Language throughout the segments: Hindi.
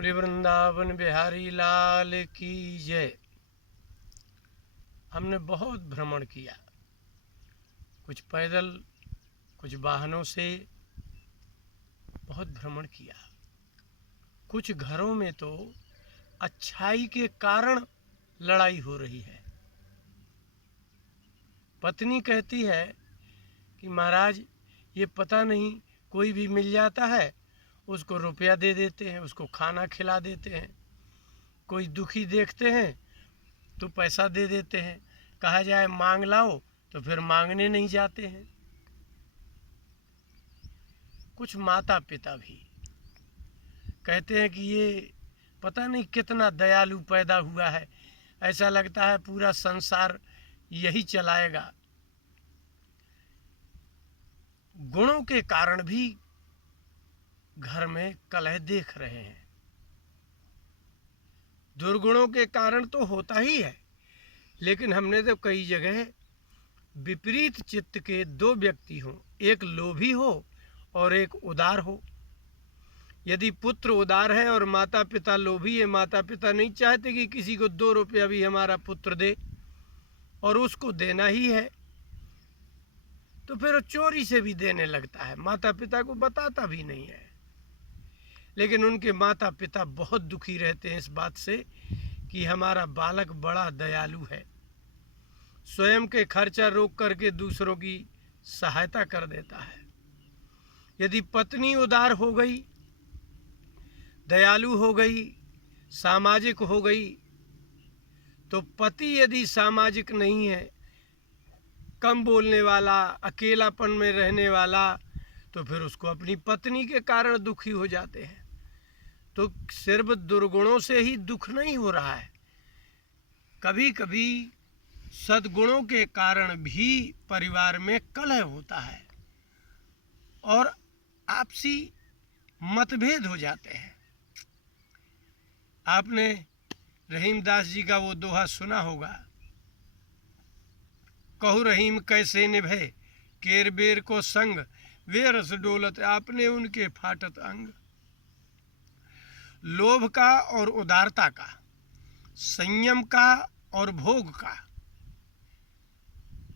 बोले वृंदावन बिहारी लाल की जय। हमने बहुत भ्रमण किया, कुछ पैदल कुछ वाहनों से, बहुत भ्रमण किया। कुछ घरों में तो अच्छाई के कारण लड़ाई हो रही है। पत्नी कहती है कि महाराज ये पता नहीं, कोई भी मिल जाता है उसको रुपया दे देते हैं, उसको खाना खिला देते हैं। कोई दुखी देखते हैं तो पैसा दे देते हैं, कहा जाए मांग लाओ तो फिर मांगने नहीं जाते हैं। कुछ माता पिता भी कहते हैं कि ये पता नहीं कितना दयालु पैदा हुआ है, ऐसा लगता है पूरा संसार यही चलाएगा। गुणों के कारण भी घर में कलह देख रहे हैं। दुर्गुणों के कारण तो होता ही है, लेकिन हमने तो कई जगह विपरीत चित्त के दो व्यक्ति हों, एक लोभी हो और एक उदार हो। यदि पुत्र उदार है और माता पिता लोभी है, माता पिता नहीं चाहते कि किसी को 2 रुपया भी हमारा पुत्र दे और उसको देना ही है, तो फिर वो चोरी से भी देने लगता है, माता पिता को बताता भी नहीं है। लेकिन उनके माता पिता बहुत दुखी रहते हैं इस बात से कि हमारा बालक बड़ा दयालु है, स्वयं के खर्चा रोक करके दूसरों की सहायता कर देता है। यदि पत्नी उदार हो गई, दयालु हो गई, सामाजिक हो गई, तो पति यदि सामाजिक नहीं है, कम बोलने वाला, अकेलापन में रहने वाला, तो फिर उसको अपनी पत्नी के कारण दुखी हो जाते हैं। तो सिर्फ दुर्गुणों से ही दुख नहीं हो रहा है, कभी कभी सद्गुणों के कारण भी परिवार में कलह होता है और आपसी मतभेद हो जाते हैं। आपने रहीमदास जी का वो दोहा सुना होगा, कहु रहीम कैसे निभे केर बेर को संग, वे रस डोलत आपने उनके फाटत अंग। लोभ का और उदारता का, संयम का और भोग का,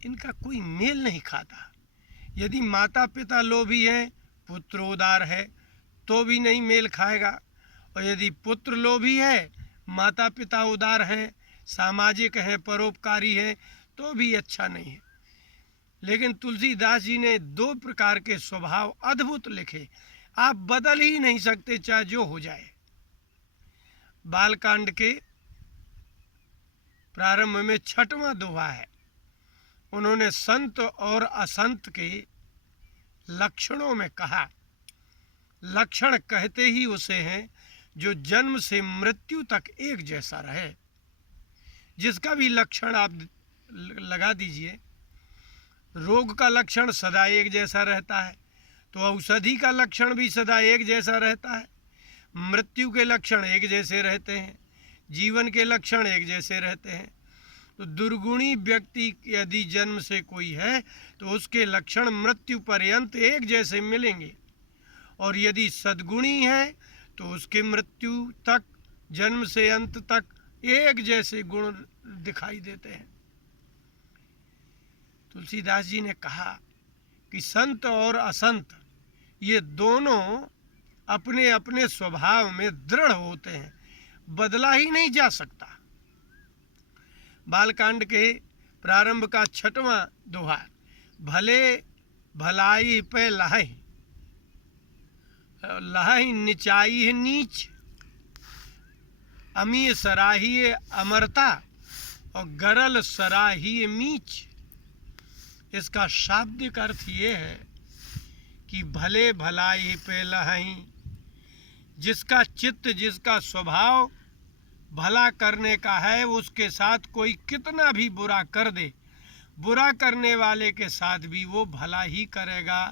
इनका कोई मेल नहीं खाता। यदि माता पिता लोभी हैं, पुत्र उदार है, तो भी नहीं मेल खाएगा। और यदि पुत्र लोभी है, माता पिता उदार हैं, सामाजिक हैं, परोपकारी हैं, तो भी अच्छा नहीं है। लेकिन तुलसीदास जी ने 2 प्रकार के स्वभाव अद्भुत लिखे, आप बदल ही नहीं सकते चाहे जो हो जाए। बालकांड के प्रारंभ में 6वां दोहा है। उन्होंने संत और असंत के लक्षणों में कहा, लक्षण कहते ही उसे हैं जो जन्म से मृत्यु तक एक जैसा रहे। जिसका भी लक्षण आप लगा दीजिए, रोग का लक्षण सदा एक जैसा रहता है, तो औषधि का लक्षण भी सदा एक जैसा रहता है। मृत्यु के लक्षण एक जैसे रहते हैं, जीवन के लक्षण एक जैसे रहते हैं। तो दुर्गुणी व्यक्ति यदि जन्म से कोई है तो उसके लक्षण मृत्यु पर्यंत एक जैसे मिलेंगे, और यदि सद्गुणी है तो उसके मृत्यु तक, जन्म से अंत तक एक जैसे गुण दिखाई देते हैं। तुलसीदास जी ने कहा कि संत और असंत ये दोनों अपने अपने स्वभाव में दृढ़ होते हैं, बदला ही नहीं जा सकता। बालकांड के प्रारंभ का 6वां दोहा, भले भलाई पे लहई, लहई निचाई है नीच, अमी सराही अमरता और गरल सराही मीच। इसका शाब्दिक अर्थ ये है कि भले भलाई पे लहई, जिसका चित्त, जिसका स्वभाव भला करने का है, उसके साथ कोई कितना भी बुरा कर दे, बुरा करने वाले के साथ भी वो भला ही करेगा।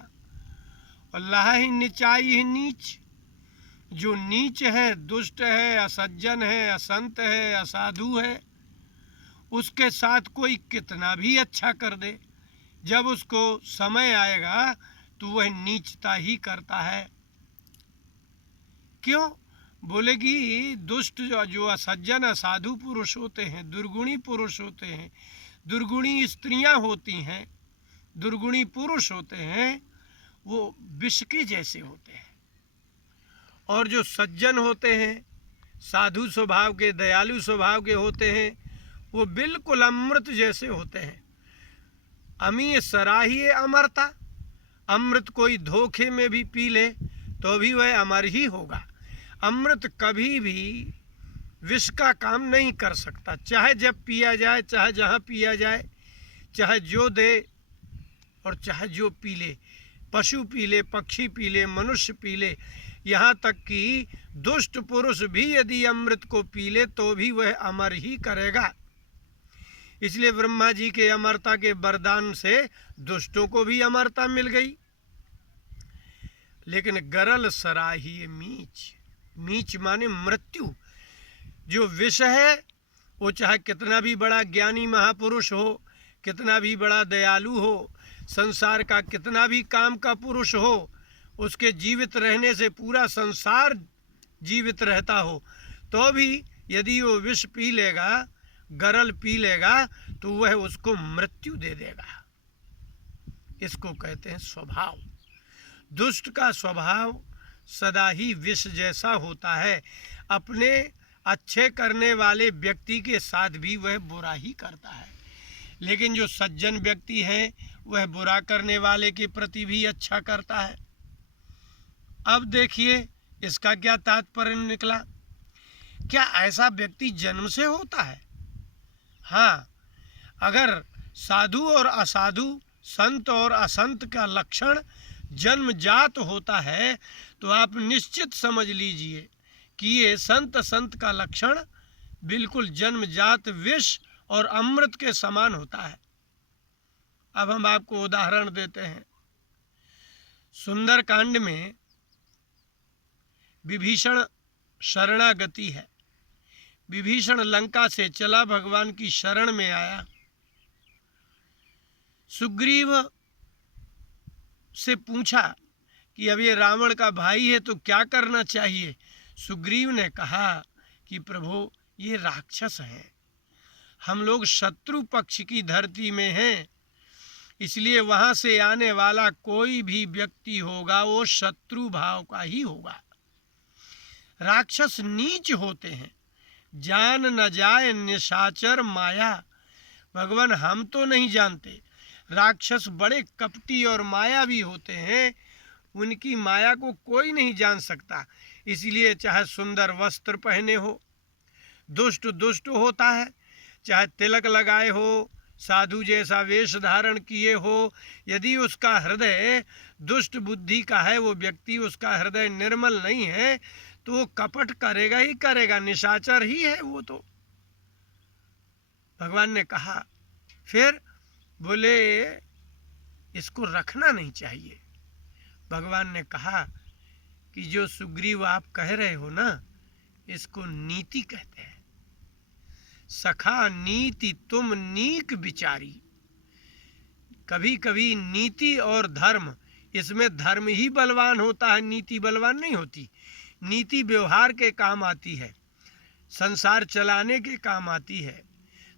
और लहई निचाई है नीच, जो नीच है, दुष्ट है, असज्जन है, असंत है, असाधु है, उसके साथ कोई कितना भी अच्छा कर दे, जब उसको समय आएगा तो वह नीचता ही करता है। क्यों? बोले कि दुष्ट जो असज्जन असाधु पुरुष होते हैं, दुर्गुणी पुरुष होते हैं, दुर्गुणी स्त्रियां होती हैं, दुर्गुणी पुरुष होते हैं, वो विष के जैसे होते हैं। और जो सज्जन होते हैं, साधु स्वभाव के, दयालु स्वभाव के होते हैं, वो बिल्कुल अमृत जैसे होते हैं। अमीय सराहिए अमरता, अमृत कोई धोखे में भी पी ले तो भी वह अमर ही होगा। अमृत कभी भी विष का काम नहीं कर सकता, चाहे जब पिया जाए, चाहे जहाँ पिया जाए, चाहे जो दे और चाहे जो पी ले, पशु पी ले, पक्षी पी ले, मनुष्य पी ले, यहाँ तक कि दुष्ट पुरुष भी यदि अमृत को पी ले तो भी वह अमर ही करेगा। इसलिए ब्रह्मा जी के अमरता के वरदान से दुष्टों को भी अमरता मिल गई। लेकिन गरल सराहिए मीच, मीच माने मृत्यु। जो विष है वो चाहे कितना भी बड़ा ज्ञानी महापुरुष हो, कितना भी बड़ा दयालु हो, संसार का कितना भी काम का पुरुष हो, उसके जीवित रहने से पूरा संसार जीवित रहता हो, तो भी यदि वो विष पी लेगा, गरल पी लेगा, तो वह उसको मृत्यु दे देगा। इसको कहते हैं स्वभाव। दुष्ट का स्वभाव सदा ही विष जैसा होता है। अपने अच्छे करने वाले व्यक्ति के साथ भी वह बुरा ही करता है, लेकिन जो सज्जन व्यक्ति है वह बुरा करने वाले के प्रति भी अच्छा करता है। अब देखिए इसका क्या तात्पर्य निकला। क्या ऐसा व्यक्ति जन्म से होता है? हाँ, अगर साधु और असाधु, संत और असंत का लक्षण जन्मजात होता है तो आप निश्चित समझ लीजिए कि ये संत असंत का लक्षण बिल्कुल जन्मजात विष और अमृत के समान होता है। अब हम आपको उदाहरण देते हैं। सुंदरकांड में विभीषण शरणागति है। विभीषण लंका से चला, भगवान की शरण में आया। सुग्रीव से पूछा कि अब ये रावण का भाई है तो क्या करना चाहिए। सुग्रीव ने कहा कि प्रभु ये राक्षस हैं, हम लोग शत्रु पक्ष की धरती में हैं, इसलिए वहाँ से आने वाला कोई भी व्यक्ति होगा वो शत्रु भाव का ही होगा। राक्षस नीच होते हैं, जान न जाए निशाचर माया। भगवान हम तो नहीं जानते, राक्षस बड़े कपटी और मायावी होते हैं, उनकी माया को कोई नहीं जान सकता। इसलिए चाहे सुंदर वस्त्र पहने हो, दुष्ट दुष्ट होता है, चाहे तिलक लगाए हो, साधु जैसा वेश धारण किए हो, यदि उसका हृदय दुष्ट बुद्धि का है, वो व्यक्ति उसका हृदय निर्मल नहीं है, तो वो कपट करेगा ही करेगा, निशाचर ही है वो तो। भगवान ने कहा, फिर बोले इसको रखना नहीं चाहिए। भगवान ने कहा कि जो सुग्रीव आप कह रहे हो ना, इसको नीति कहते हैं। सखा नीति तुम नीक विचारी। कभी कभी नीति और धर्म, इसमें धर्म ही बलवान होता है, नीति बलवान नहीं होती। नीति व्यवहार के काम आती है, संसार चलाने के काम आती है,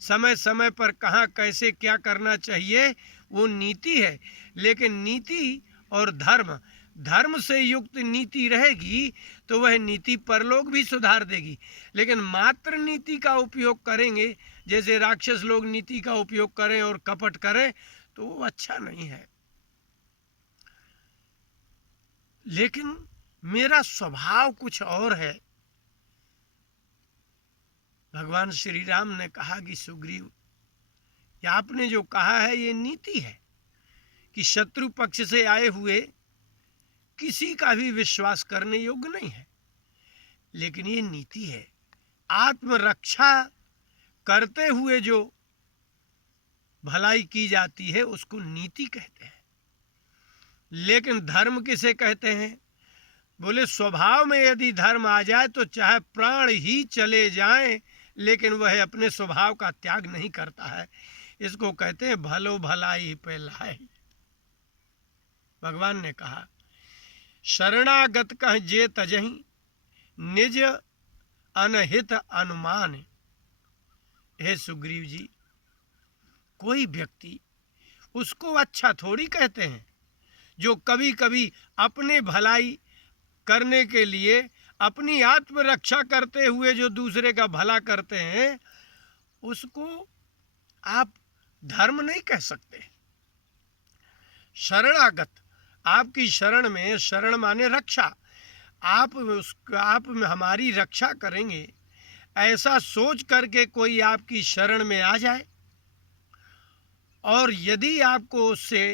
समय समय पर कहाँ कैसे क्या करना चाहिए वो नीति है। लेकिन नीति और धर्म, धर्म से युक्त नीति रहेगी तो वह नीति परलोक भी सुधार देगी। लेकिन मात्र नीति का उपयोग करेंगे, जैसे राक्षस लोग नीति का उपयोग करें और कपट करें, तो वो अच्छा नहीं है। लेकिन मेरा स्वभाव कुछ और है। भगवान श्री राम ने कहा कि सुग्रीव, ये आपने जो कहा है ये नीति है कि शत्रु पक्ष से आए हुए किसी का भी विश्वास करने योग्य नहीं है, लेकिन ये नीति है। आत्मरक्षा करते हुए जो भलाई की जाती है उसको नीति कहते हैं। लेकिन धर्म किसे कहते हैं? बोले स्वभाव में यदि धर्म आ जाए तो चाहे प्राण ही चले जाएं, लेकिन वह अपने स्वभाव का त्याग नहीं करता है। इसको कहते हैं भलो भलाई पे लाए। भगवान ने कहा, शरणागत कह जे तजही, निज अनहित अनुमान। हे सुग्रीव जी, कोई व्यक्ति उसको अच्छा थोड़ी कहते हैं जो कभी कभी अपने भलाई करने के लिए अपनी आत्मरक्षा करते हुए जो दूसरे का भला करते हैं, उसको आप धर्म नहीं कह सकते। शरणागत, आपकी शरण में, शरण माने रक्षा, आप हमारी रक्षा करेंगे ऐसा सोच करके कोई आपकी शरण में आ जाए, और यदि आपको उससे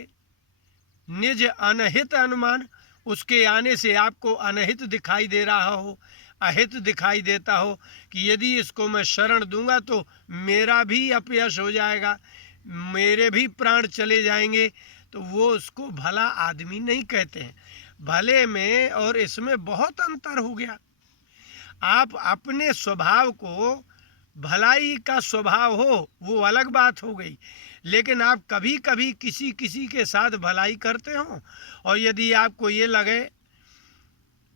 निज अनहित अनुमान, उसके आने से आपको अनहित दिखाई दे रहा हो, अहित दिखाई देता हो कि यदि इसको मैं शरण दूंगा तो मेरा भी अपयश हो जाएगा, मेरे भी प्राण चले जाएंगे, तो वो उसको भला आदमी नहीं कहते हैं। भले में और इसमें बहुत अंतर हो गया। आप अपने स्वभाव को, भलाई का स्वभाव हो वो अलग बात हो गई, लेकिन आप कभी कभी किसी किसी के साथ भलाई करते हो, और यदि आपको ये लगे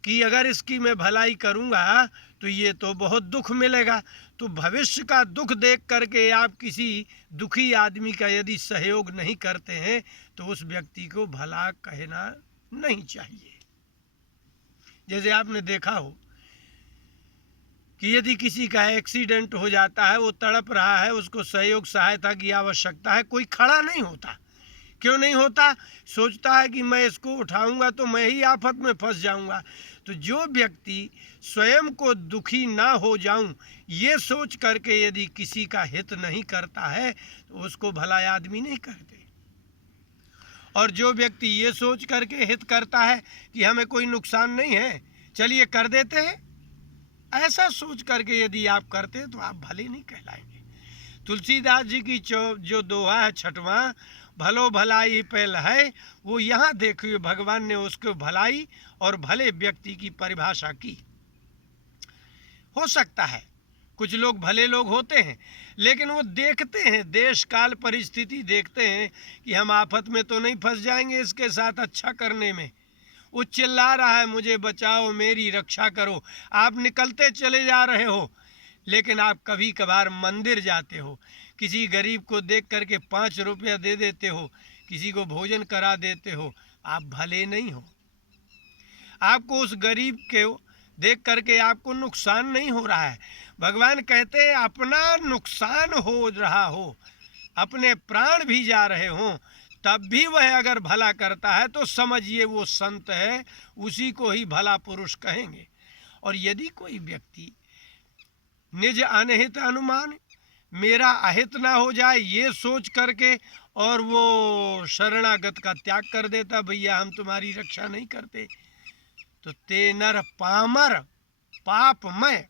कि अगर इसकी मैं भलाई करूँगा तो ये तो बहुत दुख मिलेगा, तो भविष्य का दुख देख करके आप किसी दुखी आदमी का यदि सहयोग नहीं करते हैं तो उस व्यक्ति को भला कहना नहीं चाहिए। जैसे आपने देखा हो कि यदि किसी का एक्सीडेंट हो जाता है, वो तड़प रहा है, उसको सहयोग सहायता की आवश्यकता है, कोई खड़ा नहीं होता। क्यों नहीं होता? सोचता है कि मैं इसको उठाऊंगा तो मैं ही आफत में फंस जाऊंगा। तो जो व्यक्ति स्वयं को दुखी ना हो जाऊं ये सोच करके यदि किसी का हित नहीं करता है तो उसको भला आदमी नहीं कहते। और जो व्यक्ति ये सोच करके हित करता है कि हमें कोई नुकसान नहीं है, चलिए कर देते हैं, ऐसा सोच करके यदि आप करते हैं तो आप भले नहीं कहलाएंगे। तुलसीदास जी की जो दोहा है छठवां, भलो भलाई पहल है, वो यहाँ देखिए भगवान ने उसको भलाई और भले व्यक्ति की परिभाषा की। हो सकता है कुछ लोग भले लोग होते हैं, लेकिन वो देखते हैं, देश काल परिस्थिति देखते हैं कि हम आफत में तो नहीं फंस जाएंगे इसके साथ अच्छा करने में। वो चिल्ला रहा है मुझे बचाओ, मेरी रक्षा करो, आप निकलते चले जा रहे हो, लेकिन आप कभी कभार मंदिर जाते हो, किसी गरीब को देख करके 5 रुपया दे देते हो, किसी को भोजन करा देते हो, आप भले नहीं हो। आपको उस गरीब के देख करके आपको नुकसान नहीं हो रहा है। भगवान कहते हैं अपना नुकसान हो रहा हो, अपने प्राण भी जा रहे हों, तब भी वह अगर भला करता है तो समझिए वो संत है, उसी को ही भला पुरुष कहेंगे। और यदि कोई व्यक्ति निज अनहित अनुमान, मेरा अहित ना हो जाए ये सोच करके, और वो शरणागत का त्याग कर देता, भैया हम तुम्हारी रक्षा नहीं करते, तो ते नर पामर पापमय,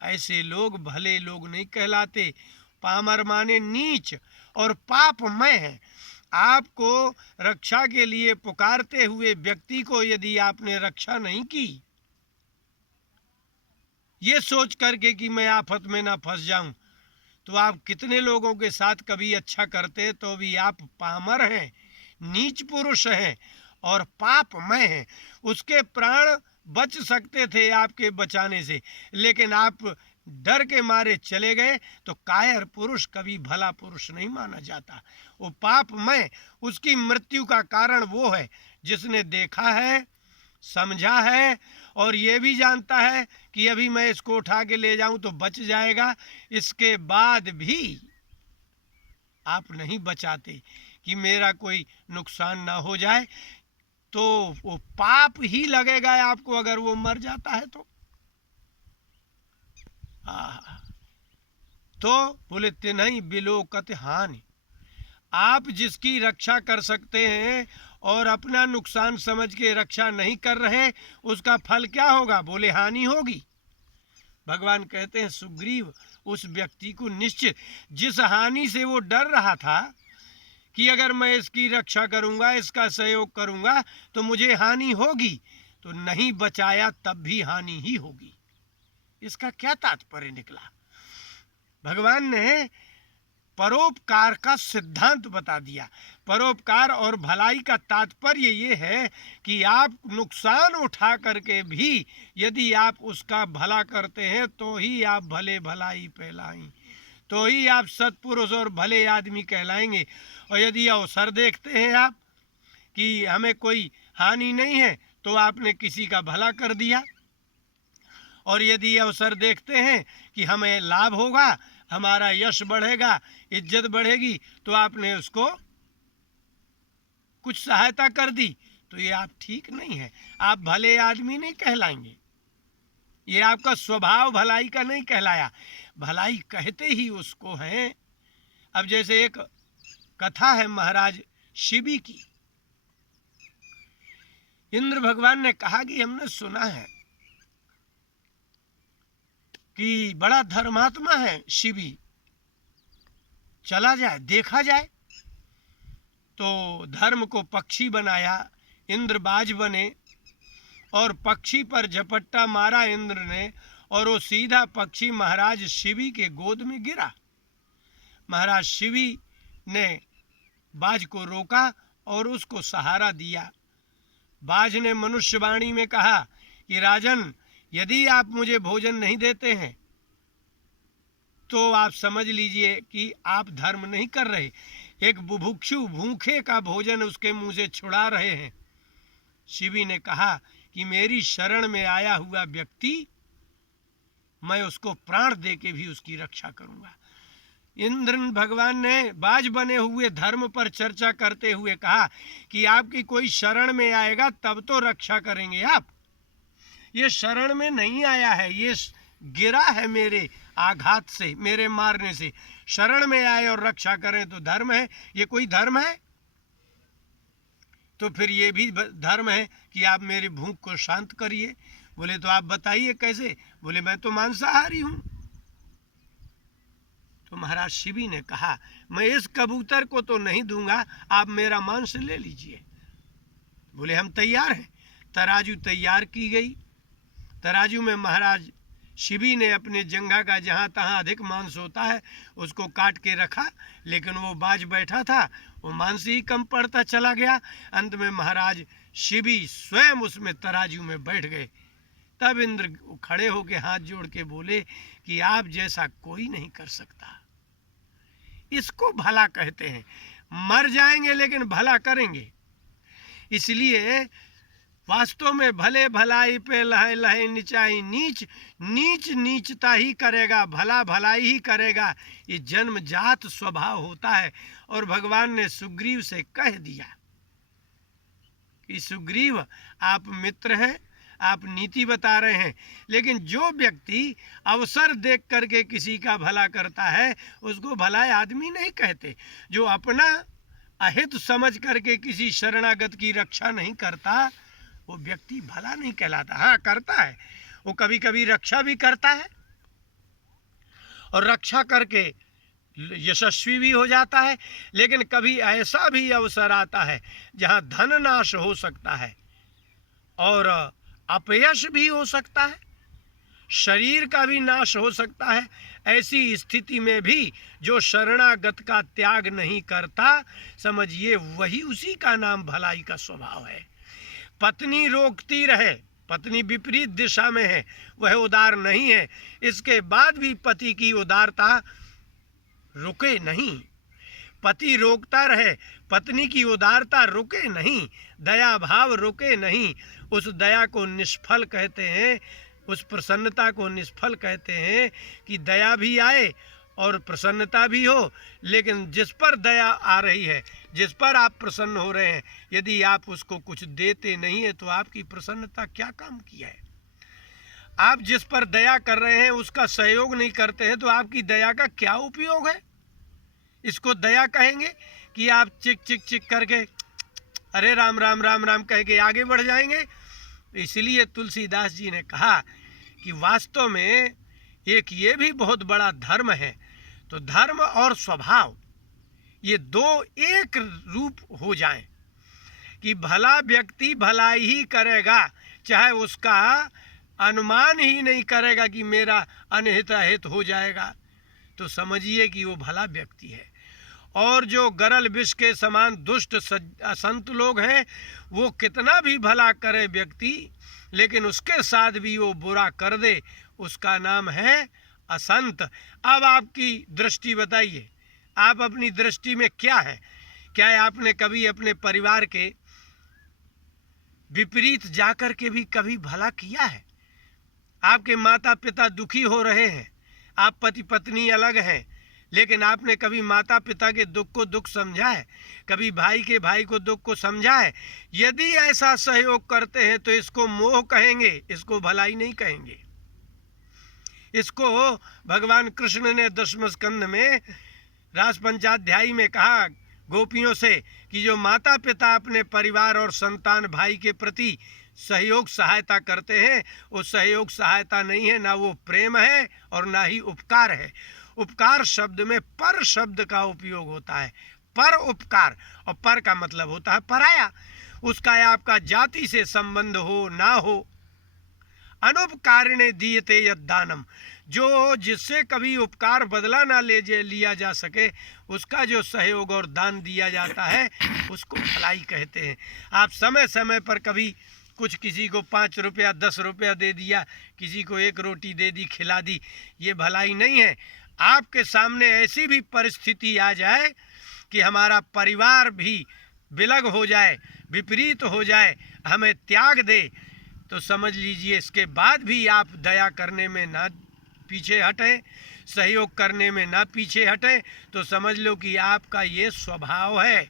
ऐसे लोग भले लोग नहीं कहलाते। पामर माने नीच, और पापमय है। आपको रक्षा के लिए पुकारते हुए व्यक्ति को यदि आपने रक्षा नहीं की, ये सोच करके कि मैं आफत में ना फंस जाऊं, तो आप कितने लोगों के साथ कभी अच्छा करते तो भी आप पामर हैं, नीच पुरुष हैं और पापमय हैं। उसके प्राण बच सकते थे आपके बचाने से, लेकिन आप डर के मारे चले गए, तो कायर पुरुष कभी भला पुरुष नहीं माना जाता। वो पापमय, उसकी मृत्यु का कारण वो है जिसने देखा है, समझा है, और ये भी जानता है कि अभी मैं इसको उठा के ले जाऊं तो बच जाएगा, इसके बाद भी आप नहीं बचाते कि मेरा कोई नुकसान ना हो जाए, तो वो पाप ही लगेगा आपको अगर वो मर जाता है तो। तो बोले तिन्हीं बिलोकत हानि, आप जिसकी रक्षा कर सकते हैं और अपना नुकसान समझ के रक्षा नहीं कर रहे, उसका फल क्या होगा? बोले हानि होगी। भगवान कहते हैं सुग्रीव, उस व्यक्ति को निश्चित, जिस हानि से वो डर रहा था कि अगर मैं इसकी रक्षा करूंगा, इसका सहयोग करूंगा तो मुझे हानि होगी, तो नहीं बचाया तब भी हानि ही होगी। इसका क्या तात्पर्य निकला? भगवान ने परोपकार का सिद्धांत बता दिया। परोपकार और भलाई का तात्पर्य ये है कि आप नुकसान उठा करके भी यदि आप उसका भला करते हैं तो ही आप भले भलाई फैलाएं, तो ही आप सत्पुरुष और भले आदमी कहलाएंगे। और यदि अवसर देखते हैं आप कि हमें कोई हानि नहीं है तो आपने किसी का भला कर दिया, और यदि अवसर देखते हैं कि हमें लाभ होगा, हमारा यश बढ़ेगा, इज्जत बढ़ेगी, तो आपने उसको कुछ सहायता कर दी, तो ये आप ठीक नहीं है, आप भले आदमी नहीं कहलाएंगे। ये आपका स्वभाव भलाई का नहीं कहलाया। भलाई कहते ही उसको है। अब जैसे एक कथा है महाराज शिबी की। इंद्र भगवान ने कहा कि हमने सुना है कि बड़ा धर्मात्मा है शिबी, चला जाए देखा जाए। तो धर्म को पक्षी बनाया, इंद्र बाज बने और पक्षी पर झपट्टा मारा इंद्र ने, और वो सीधा पक्षी महाराज शिबी के गोद में गिरा। महाराज शिबी ने बाज को रोका और उसको सहारा दिया। बाज ने मनुष्यवाणी में कहा कि राजन, यदि आप मुझे भोजन नहीं देते हैं तो आप समझ लीजिए कि आप धर्म नहीं कर रहे। एक बुभुक्षु भूखे का भोजन उसके मुंह से छुड़ा रहे हैं। शिबी ने कहा कि मेरी शरण में आया हुआ व्यक्ति, मैं उसको प्राण दे के भी उसकी रक्षा करूंगा। इंद्र भगवान ने बाज बने हुए धर्म पर चर्चा करते हुए कहा कि आपकी कोई शरण में आएगा तब तो रक्षा करेंगे आप। ये शरण में नहीं आया है, ये गिरा है मेरे आघात से, मेरे मारने से। शरण में आए और रक्षा करें तो धर्म है। ये कोई धर्म है? तो फिर ये भी धर्म है कि आप मेरी भूख को शांत करिए। बोले तो आप बताइए कैसे? बोले मैं तो मांसाहारी हूं। तो महाराज शिबी ने कहा, मैं इस कबूतर को तो नहीं दूंगा, आप मेरा मांस ले लीजिए। बोले हम तैयार हैं। तराजू तैयार की गई। तराजू में महाराज शिबी ने अपने जंघा का जहाँ तहाँ अधिक मांस होता है उसको काट के रखा, लेकिन वो बाज बैठा था, वो मांस ही कम पड़ता चला गया। अंत में महाराज शिबी स्वयं उसमें तराजू में बैठ गए। तब इंद्र खड़े होके हाथ जोड़ के बोले कि आप जैसा कोई नहीं कर सकता। इसको भला कहते हैं। मर जाएंगे लेकिन भला करेंगे। इसलिए वास्तव में भले भलाई पे लहे लहे नीचाई नीच, नीच नीचता ही करेगा, भला भलाई ही करेगा। ये जन्मजात स्वभाव होता है। और भगवान ने सुग्रीव से कह दिया कि सुग्रीव आप मित्र हैं, आप नीति बता रहे हैं, लेकिन जो व्यक्ति अवसर देख करके किसी का भला करता है उसको भला आदमी नहीं कहते। जो अपना अहित समझ करके किसी शरणागत की रक्षा नहीं करता वो व्यक्ति भला नहीं कहलाता। हाँ, करता है, वो कभी कभी रक्षा भी करता है और रक्षा करके यशस्वी भी हो जाता है। लेकिन कभी ऐसा भी अवसर आता है जहाँ धन नाश हो सकता है और अपयश भी हो सकता है, शरीर का भी नाश हो सकता है। ऐसी स्थिति में भी जो शरणागत का त्याग नहीं करता, समझिए वही उसी का नाम भलाई का स्वभाव है। पत्नी रोकती रहे, पत्नी विपरीत दिशा में है, वह उदार नहीं है, इसके बाद भी पति की उदारता रुके नहीं। पति रोकता रहे, पत्नी की उदारता रुके नहीं, दया भाव रुके नहीं। उस दया को निष्फल कहते हैं, उस प्रसन्नता को निष्फल कहते हैं कि दया भी आए और प्रसन्नता भी हो, लेकिन जिस पर दया आ रही है, जिस पर आप प्रसन्न हो रहे हैं, यदि आप उसको कुछ देते नहीं है तो आपकी प्रसन्नता क्या काम की है? आप जिस पर दया कर रहे हैं उसका सहयोग नहीं करते हैं तो आपकी दया का क्या उपयोग है? इसको दया कहेंगे कि आप चिक चिक चिक करके अरे राम राम राम राम कह के आगे बढ़ जाएंगे? इसलिए तुलसीदास जी ने कहा कि वास्तव में एक ये भी बहुत बड़ा धर्म है। तो धर्म और स्वभाव ये दो एक रूप हो जाएं कि भला व्यक्ति भलाई ही करेगा, चाहे उसका अनुमान ही नहीं करेगा कि मेरा अनहित अहित हो जाएगा। तो समझिए कि वो भला व्यक्ति है। और जो गरल विष के समान दुष्ट असंत लोग हैं, वो कितना भी भला करे व्यक्ति, लेकिन उसके साथ भी वो बुरा कर दे, उसका नाम है असंत। अब आपकी दृष्टि बताइए, आप अपनी दृष्टि में क्या है? क्या आपने कभी अपने परिवार के विपरीत जाकर के भी कभी भला किया है? आपके माता पिता दुखी हो रहे हैं, आप पति पत्नी अलग हैं, लेकिन आपने कभी माता पिता के दुख को दुख समझा है? कभी भाई के भाई को दुख को समझा है? यदि ऐसा सहयोग करते हैं तो इसको मोह कहेंगे, इसको भलाई नहीं कहेंगे। इसको भगवान कृष्ण ने 10वें स्कंद में रास पंचाध्यायी में कहा गोपियों से कि जो माता पिता अपने परिवार और संतान भाई के प्रति सहयोग सहायता करते हैं, वो सहयोग सहायता नहीं है, ना वो प्रेम है और ना ही उपकार है। उपकार शब्द में पर शब्द का उपयोग होता है, पर उपकार, और पर का मतलब होता है पराया, उसका आपका जाति से संबंध हो ना हो। अनुपकारिणे दीयते यद्दानम, जो जिससे कभी उपकार बदला ना लिया जा सके, उसका जो सहयोग और दान दिया जाता है उसको भलाई कहते हैं। आप समय समय पर कभी कुछ किसी को 5 रुपया 10 रुपया दे दिया, किसी को 1 रोटी दे दी, खिला दी, ये भलाई नहीं है। आपके सामने ऐसी भी परिस्थिति आ जाए कि हमारा परिवार भी विलग हो जाए, विपरीत हो जाए, हमें त्याग दे, तो समझ लीजिए इसके बाद भी आप दया करने में ना पीछे हटें, सहयोग करने में ना पीछे हटें, तो समझ लो कि आपका ये स्वभाव है।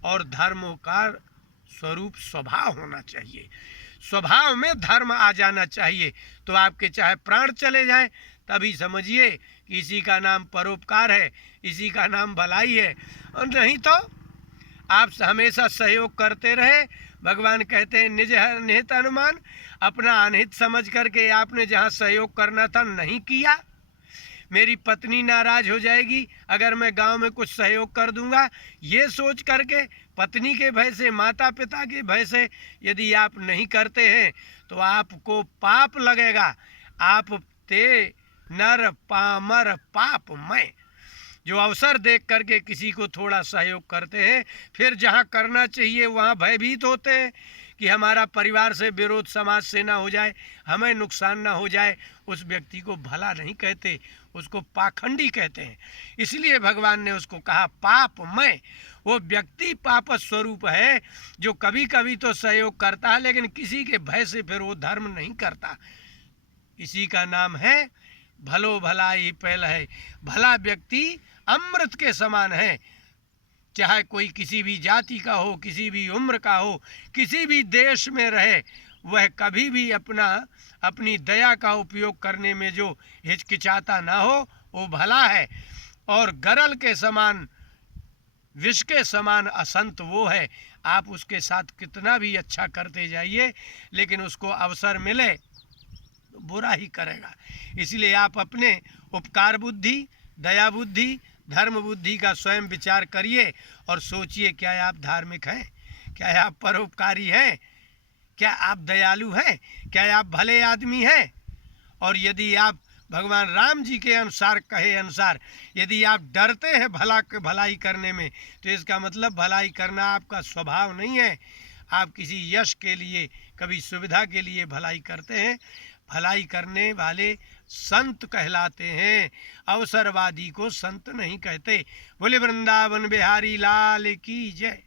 और धर्म का स्वरूप स्वभाव होना चाहिए, स्वभाव में धर्म आ जाना चाहिए। तो आपके चाहे प्राण चले जाएं, तभी समझिए कि इसी का नाम परोपकार है, इसी का नाम भलाई है। और नहीं तो आप हमेशा सहयोग करते रहे। भगवान कहते हैं निज निहित अनुमान, अपना अनहित समझ करके आपने जहाँ सहयोग करना था नहीं किया। मेरी पत्नी नाराज हो जाएगी अगर मैं गांव में कुछ सहयोग कर दूंगा, ये सोच करके पत्नी के भय से, माता पिता के भय से यदि आप नहीं करते हैं तो आपको पाप लगेगा। आप ते नर पामर पापमय। जो अवसर देख करके किसी को थोड़ा सहयोग करते हैं, फिर जहाँ करना चाहिए वहाँ भयभीत होते हैं कि हमारा परिवार से विरोध, समाज से ना हो जाए, हमें नुकसान ना हो जाए, उस व्यक्ति को भला नहीं कहते, उसको पाखंडी कहते हैं। इसलिए भगवान ने उसको कहा पापमय। वो व्यक्ति पाप स्वरूप है जो कभी कभी तो सहयोग करता है, लेकिन किसी के भय से फिर वो धर्म नहीं करता। इसी का नाम है भलो भलाई पहल है। भला व्यक्ति अमृत के समान है, चाहे कोई किसी भी जाति का हो, किसी भी उम्र का हो, किसी भी देश में रहे, वह कभी भी अपनी दया का उपयोग करने में जो हिचकिचाता ना हो, वो भला है। और गरल के समान, विष के समान असंत वो है। आप उसके साथ कितना भी अच्छा करते जाइए, लेकिन उसको अवसर मिले तो बुरा ही करेगा। इसलिए आप अपने उपकार बुद्धि, दया बुद्धि, धर्म बुद्धि का स्वयं विचार करिए और सोचिए, क्या आप धार्मिक हैं? क्या आप परोपकारी हैं? क्या आप दयालु हैं? क्या आप भले आदमी हैं? और यदि आप भगवान राम जी के अनुसार कहे अनुसार यदि आप डरते हैं भलाई करने में, तो इसका मतलब भलाई करना आपका स्वभाव नहीं है। आप किसी यश के लिए, कभी सुविधा के लिए भलाई करते हैं। भलाई करने वाले संत कहलाते हैं, अवसरवादी को संत नहीं कहते। बोले वृंदावन बिहारी लाल की जय।